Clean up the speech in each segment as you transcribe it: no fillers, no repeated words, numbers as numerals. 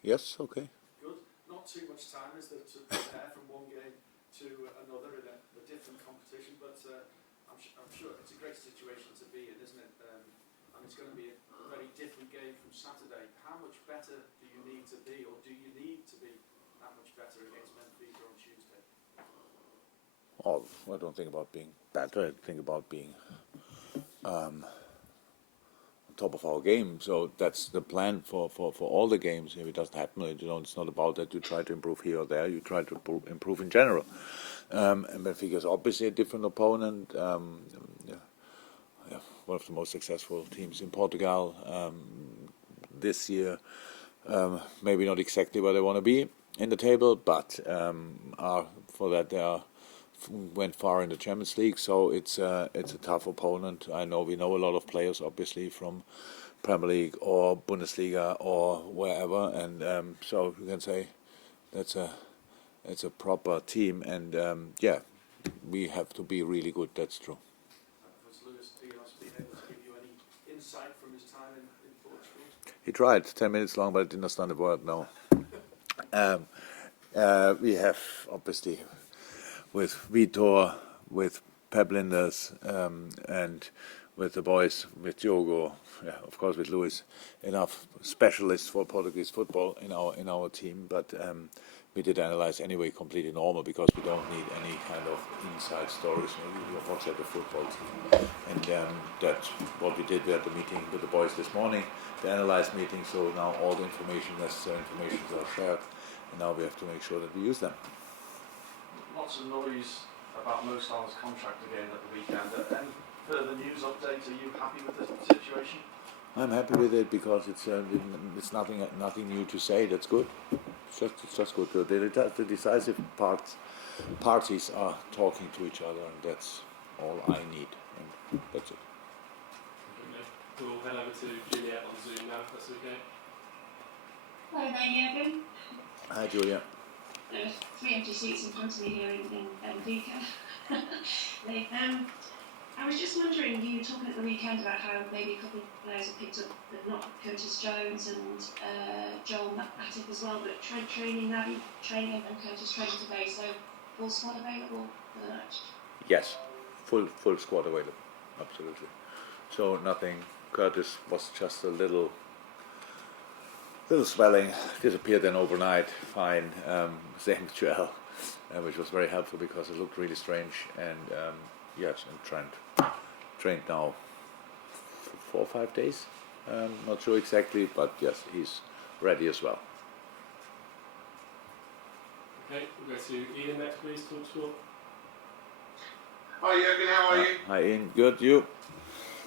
Yes, okay. Good. Not too much time, is there, to prepare from one game to another in a different competition, but I'm sure it's a great situation to be in, isn't it? And it's going to be a very different game from Saturday. How much better do you need to be, or do you need to be that much better against Benfica on Tuesday? Oh, I don't think about being better. I think about being on top of our game. So that's the plan for all the games. If it doesn't happen, it's not about that you try to improve here or there. You try to improve in general. And Benfica is obviously a different opponent. One of the most successful teams in Portugal this year. Maybe not exactly where they want to be in the table, but for that they went far in the Champions League. So it's a tough opponent. We know a lot of players, obviously, from Premier League or Bundesliga or wherever, and so you can say it's a proper team, and we have to be really good. That's true. Has Luis Diaz been able to give you any insight from his time in Portugal? He tried 10 minutes long, but I didn't understand a word. No. We have obviously with Vitor, with Pep Linders, and with the boys, with Diogo, of course with Luis, enough specialists for Portuguese football in our team. But we did analyze anyway completely normal, because we don't need any kind of inside stories. We watch at the football team, and that's what we did. We had the meeting with the boys this morning, the analyze meeting. So now all the necessary information are shared, and now we have to make sure that we use them. Lots of noise about Mo Salah's contract again at the weekend. Any further news update? Are you happy with the situation? I'm happy with it, because it's nothing new to say. That's good. It's just good. The decisive parties are talking to each other, and that's all I need, and that's it. We'll head over to Juliet on Zoom now, if that's okay. Hello there, Jurgen. Hi, Julia. There are 3 empty seats in front of me here in Benfica. I was just wondering, you were talking at the weekend about how maybe a couple of players have picked up, but not Curtis Jones and Joel Matip as well, but training and Curtis training today, so full squad available for the match? Yes, full squad available, absolutely. So nothing. Curtis was just a little swelling, disappeared then overnight, fine. Same with Joel, which was very helpful because it looked really strange. And yes, and Trent trained now for 4 or 5 days. Not sure exactly, but yes, he's ready as well. Okay, we'll go to Ian next, please. TalkSport. Hi Jurgen, how are you? Hi Ian, good, you?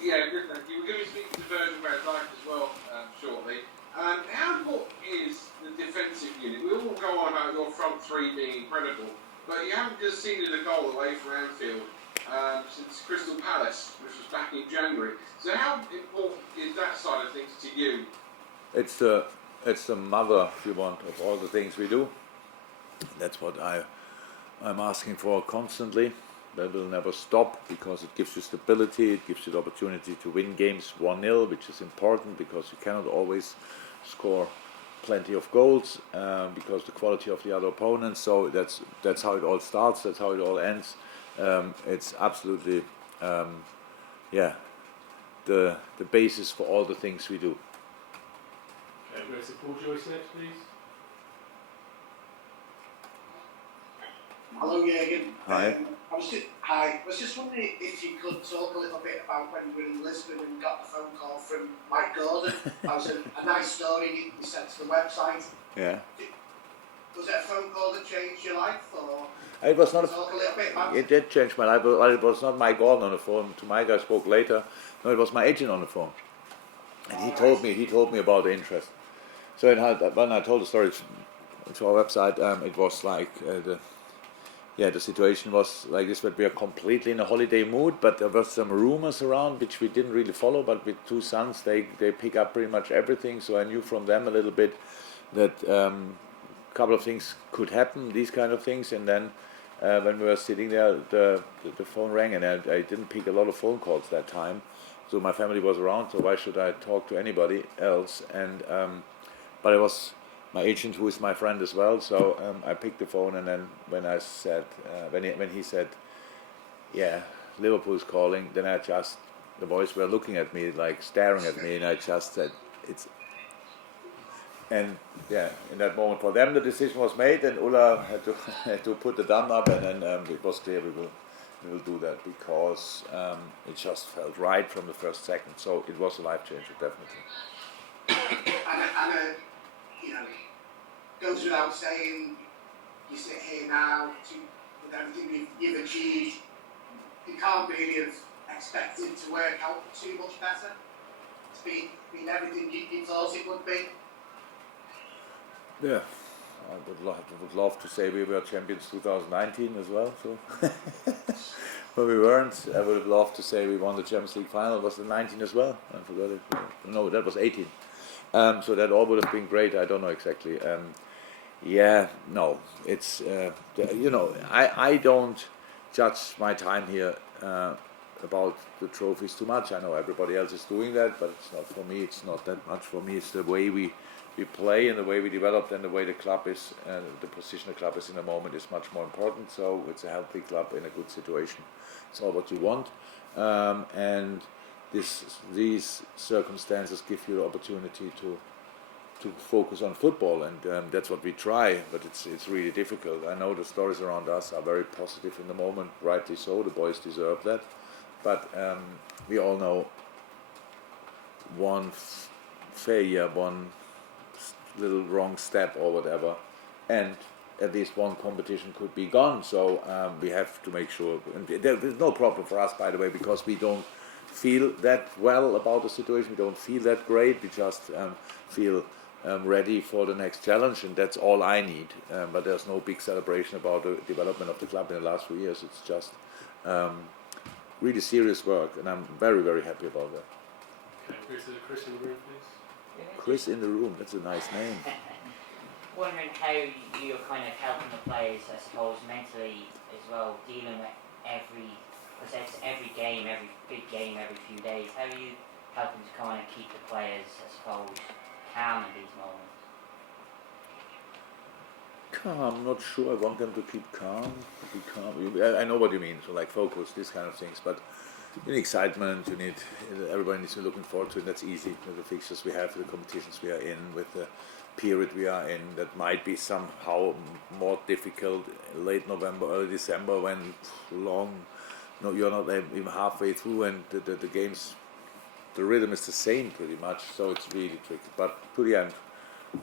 Yeah, good, thank you. We're going to be speaking to Virgil van Dijk as well shortly. How important is the defensive unit? We all go on about your front three being incredible, but you haven't conceded a goal away from Anfield since Crystal Palace, which was back in January. So how important is that side of things to you? It's the mother, if you want, of all the things we do. That's what I'm asking for constantly. That will never stop, because it gives you stability, it gives you the opportunity to win games 1-0, which is important, because you cannot always score plenty of goals, because the quality of the other opponents. So that's how it all starts, that's how it all ends. It's absolutely the basis for all the things we do. Okay, we'll go to Paul Joyce next, please. Hello, Jurgen. Hi. I was just wondering if you could talk a little bit about when you were in Lisbon and got the phone call from Mike Gordon. That was a nice story you sent to the website. Yeah. Was it a phone call that changed your life, or It was not. talk a little bit about It did change my life, but it was not Mike Gordon on the phone. To Mike, I spoke later. No, it was my agent on the phone, and he told me about the interest. So when I told the story to our website, it was like the situation was like this, that we are completely in a holiday mood, but there were some rumors around which we didn't really follow. But with 2 sons, they pick up pretty much everything. So I knew from them a little bit that a couple of things could happen, these kind of things. And then when we were sitting there, the phone rang, and I didn't pick a lot of phone calls that time. So my family was around, so why should I talk to anybody else? And but it was my agent, who is my friend as well. So I picked the phone, and then when I said, when he said, yeah, Liverpool's calling, then the boys were looking at me, like staring at me, and I just said, and yeah, in that moment for them the decision was made, and Ulla had to put the thumb up, and then it was clear we will do that, because it just felt right from the first second. So it was a life changer, definitely. And you know, goes without saying, you sit here now with everything you've achieved, you can't really have expected to work out too much better. It's been everything you thought it would be. Yeah, I would love to say we were champions 2019 as well. So, but we weren't. I would have loved to say we won the Champions League final. It was the 19 as well. I forgot it. No, that was 18. So that all would have been great. I don't know exactly. Yeah, no, it's I don't judge my time here about the trophies too much. I know everybody else is doing that, but it's not for me. It's not that much for me. It's the way we play and the way we developed, and the way the club is, the position the club is in the moment is much more important. So it's a healthy club in a good situation. It's all what you want, and these circumstances give you the opportunity to focus on football, and that's what we try. But it's really difficult. I know the stories around us are very positive in the moment, rightly so. The boys deserve that, but we all know one failure, one little wrong step or whatever, and at least one competition could be gone. So we have to make sure, and there's no problem for us, by the way, because we don't feel that well about the situation, we don't feel that great, we just feel ready for the next challenge, and that's all I need. But there's no big celebration about the development of the club in the last few years. It's just really serious work, and I'm very, very happy about that. Okay, go to Chris in the room, please. Chris in the room, that's a nice name. Wondering how you're kind of helping the players, I suppose, mentally as well, dealing with because it's every game, every big game, every few days. How are you helping to kind of keep the players, I suppose, calm in these moments? Calm, I'm not sure I want them to keep calm. Be calm. I know what you mean, so like focus, these kind of things, but you need excitement, everybody needs to be looking forward to it. That's easy with the fixtures we have, with the competitions we are in, with the period we are in. That might be somehow more difficult late November, early December, when you're not even halfway through, and the games, the rhythm is the same pretty much, so it's really tricky. But to the end,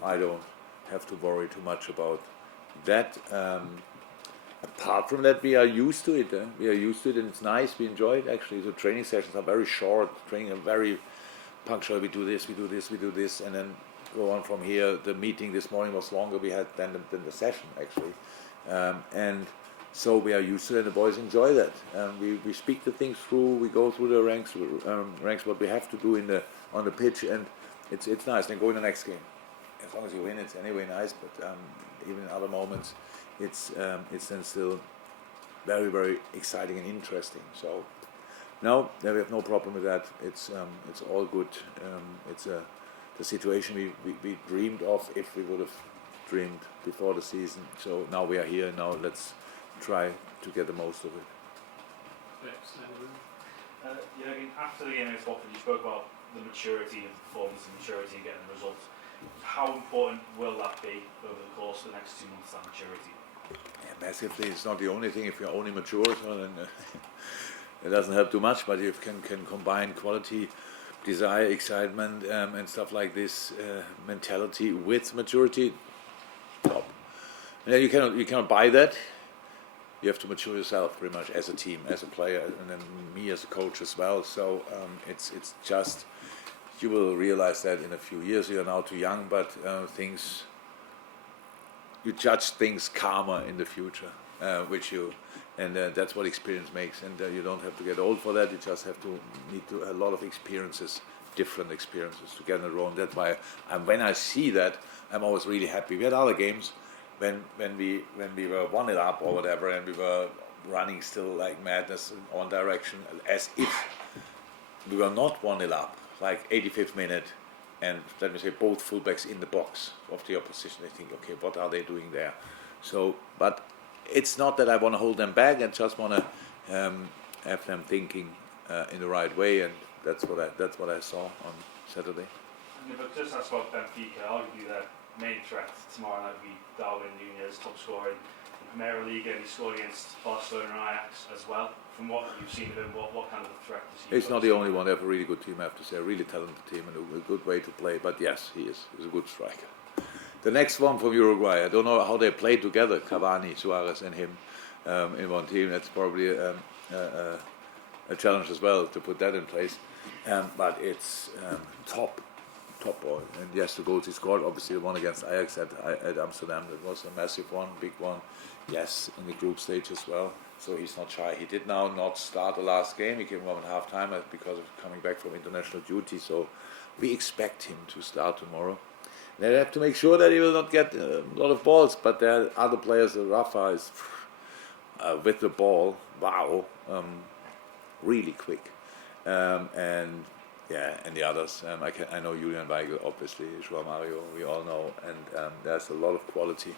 I don't have to worry too much about that. Apart from that, we are used to it. We are used to it, and it's nice. We enjoy it actually. The training sessions are very short. Training are very punctual. We do this, we do this, we do this, and then go on from here. The meeting this morning was longer we had than the session actually, and so we are used to it. And the boys enjoy that. We speak the things through. We go through the ranks what we have to do on the pitch, and it's nice. Then go in the next game. As long as you win, it's anyway nice. But even in other moments, it's then still very, very exciting and interesting. So no, we have no problem with that. It's all good. It's the situation we dreamed of if we would have dreamed before the season. So now we are here. Now let's try to get the most of it. Jurgen, after the game against Watford, you spoke about the maturity and performance and maturity and getting the results. How important will that be over the course of the next 2 months, that maturity? Yeah, massively. It's not the only thing. If you're only mature, so then it doesn't help too much. But you can combine quality, desire, excitement, and stuff like this, mentality with maturity. Top. And then you cannot buy that. You have to mature yourself pretty much as a team, as a player, and then me as a coach as well. So it's just, you will realize that in a few years. You are now too young, but you judge things calmer in the future, that's what experience makes. And you don't have to get old for that. You just have to need a lot of experiences, different experiences to get in a row. And that's why when I see that, I'm always really happy. We had other games when we were 1-0 up or whatever, and we were running still like madness in one direction, as if we were not 1-0 up, like 85th minute, and let me say both fullbacks in the box of the opposition. They think, okay, what are they doing there? So, but it's not that I want to hold them back. I just want to have them thinking in the right way, and that's what I saw on Saturday. And if I just ask about Benfica, arguably their main threat tomorrow night will be Darwin Núñez, top scorer in the Premier League, and he scored against Barcelona and Ajax as well. From what you've seen of him, what kind of a threat does he? He's not the only one. They have a really good team, I have to say, a really talented team and a good way to play. But yes, he is. He's a good striker. The next one from Uruguay, I don't know how they played together, Cavani, Suarez, and him in one team. That's probably a challenge as well to put that in place. But it's top boy. And yes, the goals he scored, obviously the one against Ajax at Amsterdam, that was a massive one, big one. Yes, in the group stage as well. So he's not shy. He did now not start the last game. He came on at half time because of coming back from international duty. So we expect him to start tomorrow. They have to make sure that he will not get a lot of balls. But there are other players. Rafa is with the ball. Wow, really quick. And the others. I know Julian Weigl, obviously, João Mario. We all know, and there's a lot of quality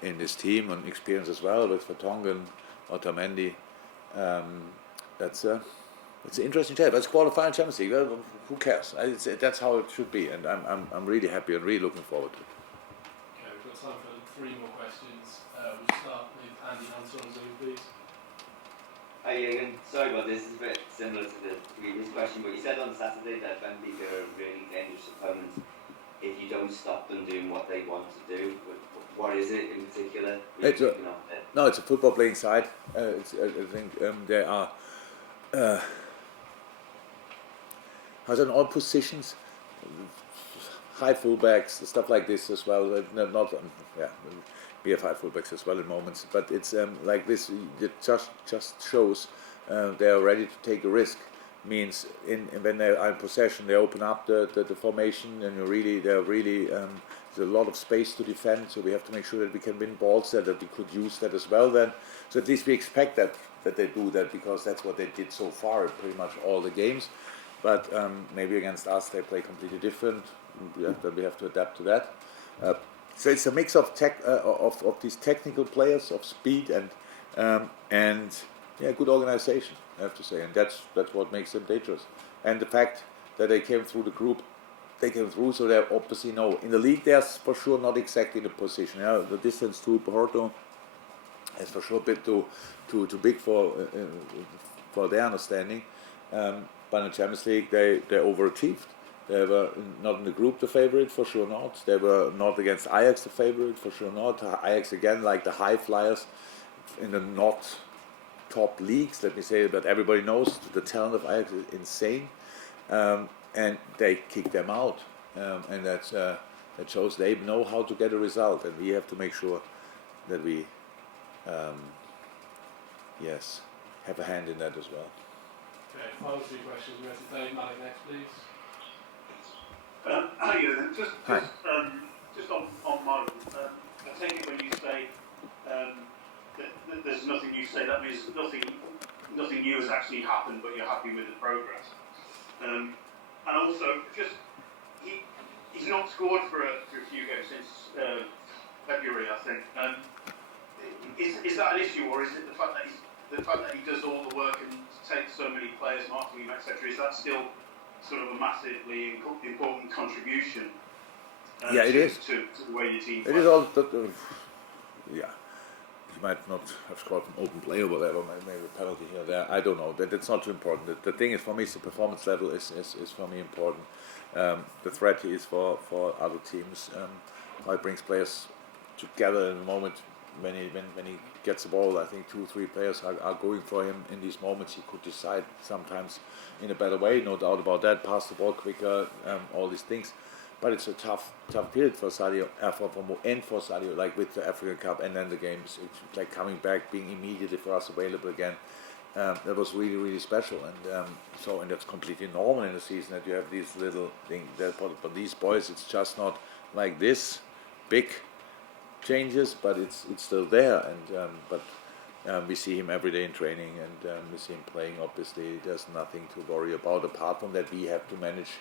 in this team and experience as well with Vertonghen, Otamendi. That's an interesting chat. That's quarterfinal Champions League. Well, who cares? That's how it should be, and I'm really happy and really looking forward to it. Okay, we've got time for 3 more questions. We'll start with Andy Hunter on Zoom, please. Hi Jurgen, sorry about this, it's a bit similar to the previous question, but you said on Saturday that Benfica are a really dangerous opponent if you don't stop them doing what they want to do. What is it in particular? It's a football playing side. I think they are has in all positions, high fullbacks, stuff like this as well. We have high fullbacks as well in moments, but it's like this. It just shows they are ready to take a risk. Means when they are in possession, they open up the formation, and they're really there's a lot of space to defend. So we have to make sure that we can win balls there, that we could use that as well. Then, so at least we expect that they do that, because that's what they did so far in pretty much all the games. But maybe against us they play completely different. Then we have to adapt to that. So it's a mix of of these technical players, of speed and good organization, I have to say, and that's what makes them dangerous. And the fact that they came through the group, so they obviously know. In the league, they're for sure not exactly in the position. The distance to Porto is for sure a bit too big for their understanding. But in the Champions League, they overachieved. They were not in the group the favorite, for sure not. They were not against Ajax the favorite, for sure not. Ajax again, like the high flyers in the not top leagues, let me say, but everybody knows the talent of Ajax is insane. And they kicked them out. And that shows they know how to get a result. And we have to make sure that we, have a hand in that as well. Okay, final 2 questions. We're ready to take Malik next, please. Hi, Jurgen. Just on Marvel. I take it when you say that there's nothing you say, that means nothing new has actually happened, but you're happy with the progress. And also, he's not scored for a few games since February, I think. Is that an issue, or is it the fact that he does all the work and takes so many players, marketing him, etc.? Is that still sort of a massively important contribution? It is to the way your team plays. It is all that. He might not have scored from open play or whatever, maybe a penalty here or there. I don't know. That's not too important. The thing is, for me, the performance level is for me important. The threat is for other teams. How it brings players together in a moment when he gets the ball. I think 2-3 players are going for him in these moments. He could decide sometimes in a better way, no doubt about that. Pass the ball quicker, all these things. But it's a tough period for Sadio, for Mo and for Sadio, like with the African Cup and then the games. It's like coming back, being immediately for us available again. That was really, really special, and that's completely normal in the season that you have these little things. But these boys, it's just not like this big changes, but it's still there. And we see him every day in training, and we see him playing. Obviously, there's nothing to worry about apart from that we have to manage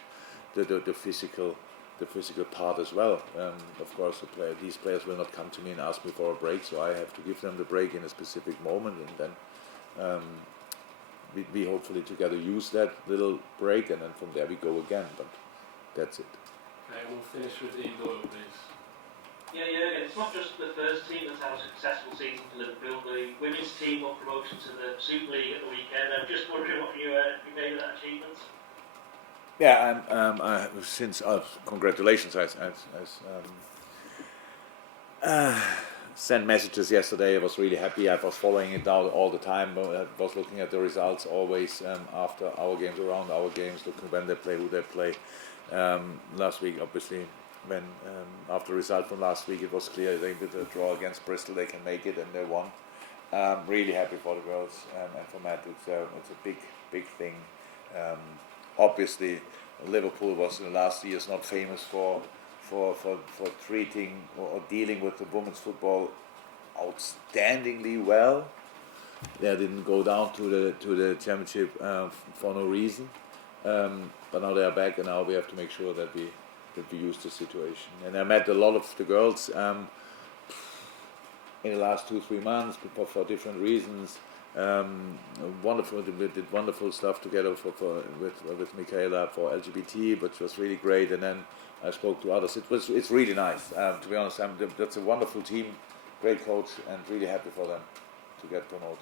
the physical the physical part as well. Of course, these players will not come to me and ask me for a break, so I have to give them the break in a specific moment, and then we hopefully together use that little break, and then from there we go again. But that's it. Okay, we'll finish with Ian Doyle, please. Yeah, Jurgen, it's not just the first team that's had a successful season for Liverpool. The women's team won promotion to the Super League at the weekend. I'm just wondering what you made of that achievement. Yeah, congratulations. I sent messages yesterday. I was really happy. I was following it down all the time. I was looking at the results always after our games, around our games, looking when they play, who they play. Last week, obviously, when after the result from last week, it was clear they did a draw against Bristol. They can make it, and they won. Really happy for the girls, and for Matt, it's a big thing. Obviously, Liverpool was in the last years not famous for treating or dealing with the women's football outstandingly well. They didn't go down to the championship for no reason. But now they are back, and now we have to make sure that we use the situation. And I met a lot of the girls in the last 2-3 months for different reasons. Wonderful, we did wonderful stuff together with Michaela for LGBT, which was really great. And then I spoke to others. It's really nice. To be honest, that's a wonderful team, great coach, and really happy for them to get promoted.